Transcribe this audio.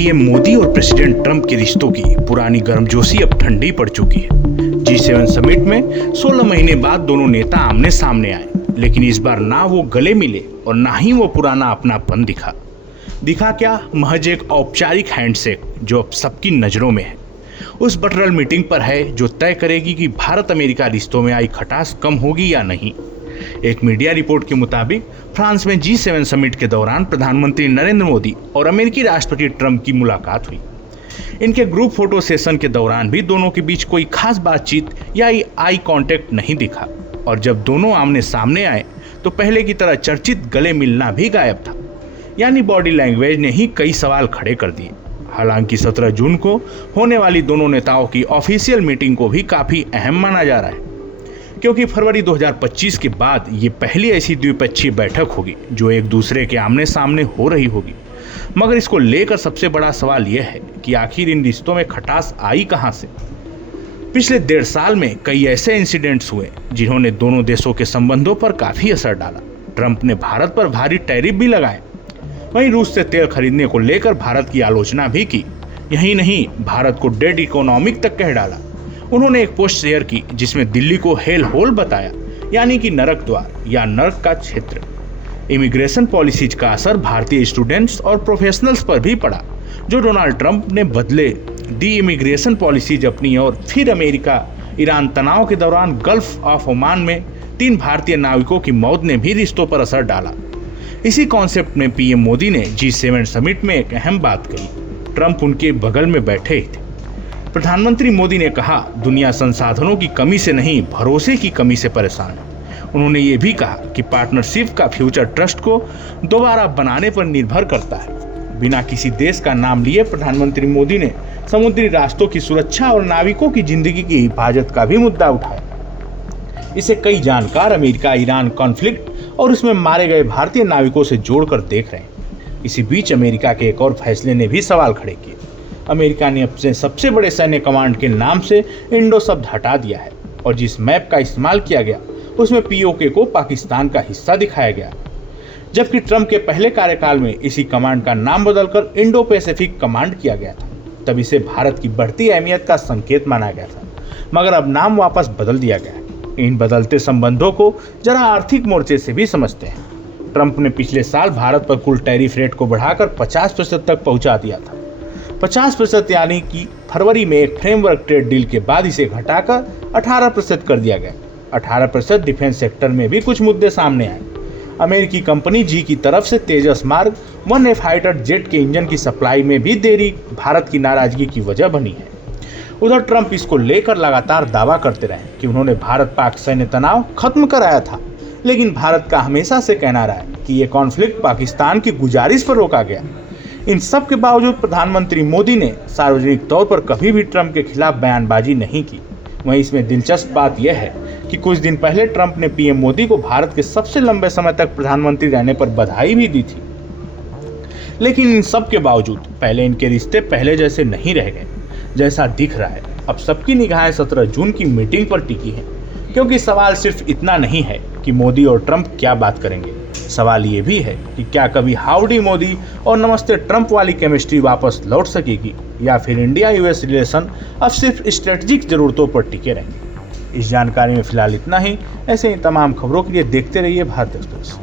PM Modi और president Trump के रिश्तों की पुरानी गर्मजोशी अब ठंडी पड़ चुकी है। G7 समिट में 16 महीने बाद दोनों नेता आमने सामने आए, लेकिन इस बार ना वो गले मिले और ना ही वो पुराना अपनापन दिखा क्या, महज एक औपचारिक हैंडशेक जो अब सबकी नजरों में है। उस बटरल मीटिंग पर है जो तय करेगी कि भारत अमेरिका रिश्तों में आई खटास कम होगी या नहीं। एक मीडिया रिपोर्ट के मुताबिक फ्रांस में G7 समिट के दौरान प्रधानमंत्री नरेंद्र मोदी और अमेरिकी राष्ट्रपति ट्रंप की मुलाकात हुई। इनके ग्रुप फोटो सेशन के दौरान भी दोनों के बीच कोई खास बातचीत या आई कांटेक्ट नहीं दिखा, और जब दोनों आमने सामने आए तो पहले की तरह चर्चित गले मिलना भी गायब था। यानी बॉडी लैंग्वेज ने ही कई सवाल खड़े कर दिए। हालांकि 17 जून को होने वाली दोनों नेताओं की ऑफिशियल मीटिंग को भी काफी अहम माना जा रहा है, क्योंकि फरवरी 2025 के बाद ये पहली ऐसी द्विपक्षीय बैठक होगी जो एक दूसरे के आमने सामने हो रही होगी। मगर इसको लेकर सबसे बड़ा सवाल यह है कि आखिर इन रिश्तों में खटास आई कहां से। पिछले 1.5 साल में कई ऐसे इंसिडेंट्स हुए जिन्होंने दोनों देशों के संबंधों पर काफी असर डाला। ट्रंप ने भारत पर भारी टैरिफ भी लगाए, वहीं रूस से तेल खरीदने को लेकर भारत की आलोचना भी की। यही नहीं, भारत को डेड इकोनॉमिक तक कह डाला। उन्होंने एक पोस्ट शेयर की जिसमें दिल्ली को हेल होल बताया, यानी कि नरक द्वार या नरक का क्षेत्र। इमिग्रेशन पॉलिसीज का असर भारतीय स्टूडेंट्स और प्रोफेशनल्स पर भी पड़ा, जो डोनाल्ड ट्रंप ने बदले दी इमिग्रेशन पॉलिसीज अपनी और फिर अमेरिका ईरान तनाव के दौरान गल्फ ऑफ ओमान में 3 भारतीय नाविकों की मौत ने भी रिश्तों पर असर डाला। इसी कॉन्सेप्ट में पीएम मोदी ने G7 समिट में एक अहम बात कही। ट्रंप उनके बगल में बैठे ही थे। प्रधानमंत्री मोदी ने कहा, दुनिया संसाधनों की कमी से नहीं, भरोसे की कमी से परेशान है। उन्होंने ये भी कहा कि पार्टनरशिप का फ्यूचर ट्रस्ट को दोबारा बनाने पर निर्भर करता है। बिना किसी देश का नाम लिए प्रधानमंत्री मोदी ने समुद्री रास्तों की सुरक्षा और नाविकों की जिंदगी की हिफाजत का भी मुद्दा उठाया। इसे कई जानकार अमेरिका ईरान कॉन्फ्लिक्ट और उसमें मारे गए भारतीय नाविकों से जोड़कर देख रहे हैं। इसी बीच अमेरिका के एक और फैसले ने भी सवाल खड़े किए। अमेरिका ने अपने सबसे बड़े सैन्य कमांड के नाम से इंडो शब्द हटा दिया है, और जिस मैप का इस्तेमाल किया गया उसमें POK को पाकिस्तान का हिस्सा दिखाया गया, जबकि ट्रंप के पहले कार्यकाल में इसी कमांड का नाम बदलकर इंडो पैसिफिक कमांड किया गया था। तब इसे भारत की बढ़ती अहमियत का संकेत माना गया था, मगर अब नाम वापस बदल दिया गया है। इन बदलते संबंधों को जरा आर्थिक मोर्चे से भी समझते हैं। ट्रंप ने पिछले साल भारत पर कुल टैरिफ रेट को बढ़ाकर 50% तक पहुंचा दिया था। 50%, यानी कि फरवरी में एक फ्रेमवर्क ट्रेड डील के बाद इसे घटाकर 18% कर दिया गया। 18% डिफेंस सेक्टर में भी कुछ मुद्दे सामने आए। अमेरिकी कंपनी जी की तरफ से तेजस मार्क 1A फाइटर जेट के इंजन की सप्लाई में भी देरी भारत की नाराजगी की वजह बनी है। उधर ट्रंप इसको लेकर लगातार दावा करते रहे कि उन्होंने भारत पाक सैन्य तनाव खत्म कराया था, लेकिन भारत का हमेशा से कहना रहा है कि ये कॉन्फ्लिक्ट पाकिस्तान की गुजारिश पर रोका गया। इन सब के बावजूद प्रधानमंत्री मोदी ने सार्वजनिक तौर पर कभी भी ट्रंप के खिलाफ बयानबाजी नहीं की। वहीं इसमें दिलचस्प बात यह है कि कुछ दिन पहले ट्रंप ने पीएम मोदी को भारत के सबसे लंबे समय तक प्रधानमंत्री रहने पर बधाई भी दी थी। लेकिन इन सब के बावजूद पहले इनके रिश्ते पहले जैसे नहीं रह गए जैसा दिख रहा है। अब सबकी निगाहें 17 जून की मीटिंग पर टिकी हैं, क्योंकि सवाल सिर्फ इतना नहीं है कि मोदी और ट्रंप क्या बात करेंगे। सवाल ये भी है कि क्या कभी हाउडी मोदी और नमस्ते ट्रंप वाली केमिस्ट्री वापस लौट सकेगी, या फिर इंडिया US रिलेशन अब सिर्फ स्ट्रेटेजिक जरूरतों पर टिके रहेंगे। इस जानकारी में फिलहाल इतना ही। ऐसे ही तमाम खबरों के लिए देखते रहिए भारत एक्सप्रेस।